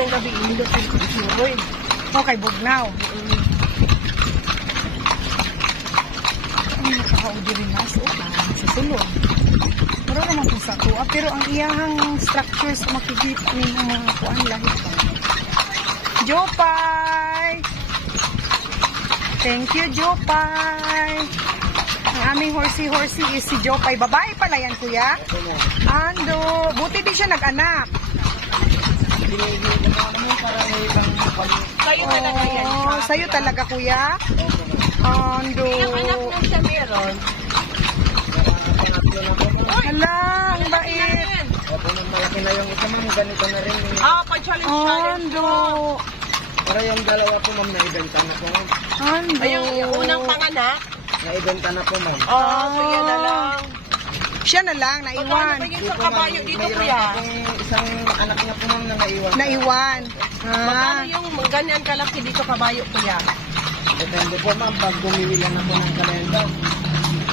yung gabi indot ay suroy. Okay, bugnaw. Ang nakakaudi rin mas sa sulod. Pero naman kung sa tuwa. Pero ang iyahang structures makikita ng mga kuan lahit pa. Jopay! Thank you, Jopay! Ang aming horsey is si Jopay. Babae pala yan, kuya? Ando. Buti di siya nag-anak. Kayo talaga yan. Oh, sa'yo talaga, kuya? Ando. Yung anak na siya meron. Hala, ang bait. Opo, malaki na yung isa, ma'am. Ganito na rin. Pa-challenge. Ando. Para yung dalawa po, ma'am, naibenta na po, ma'am. Ando. Ay, yung unang panganak. Naibenta na po, ma'am. So yan na lang. Siya na lang, Magkano naiwan. ba yung isang kabayo dito, Mayroon kuya? pa pong isang anak niya po, ma'am, na naiwan. Naiwan. Magkano yung ganyan kalaki dito kabayo, kuya? Depende po, ma'am, pag bumili lang na po ng kalenda.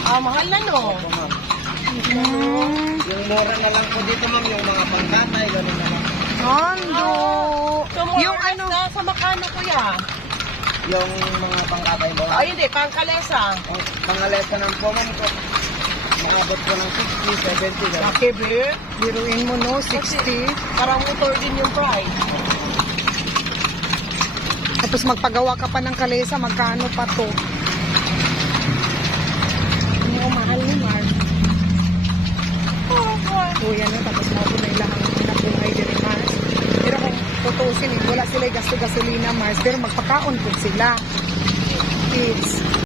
Mahal na, no? Opo, ma'am. Mm. Yung mura na lang po dito, ma'am, yung mga pangkatay, gano'n na lang. Ando. So, more Yung or less ano, na sa makano, kuya? Yung mga pangkatay mo. Ay, hindi, pangkalesa. Ang pangalesa ng po, ma'am, ko. Makabot po ng 60, 70, gano'n. Laki, be. biruin mo no, 60. Parang motor din yung price. Tapos magpagawa ka pa ng kalesa, magkano pa to? Ano ang mahal ni Mark? Kuya no, tapos mo po na ilang nabuhay din ni Mars. Pero kung tutusin, wala sila gasto gasolina Mars, pero magpakaon po sila. Kids.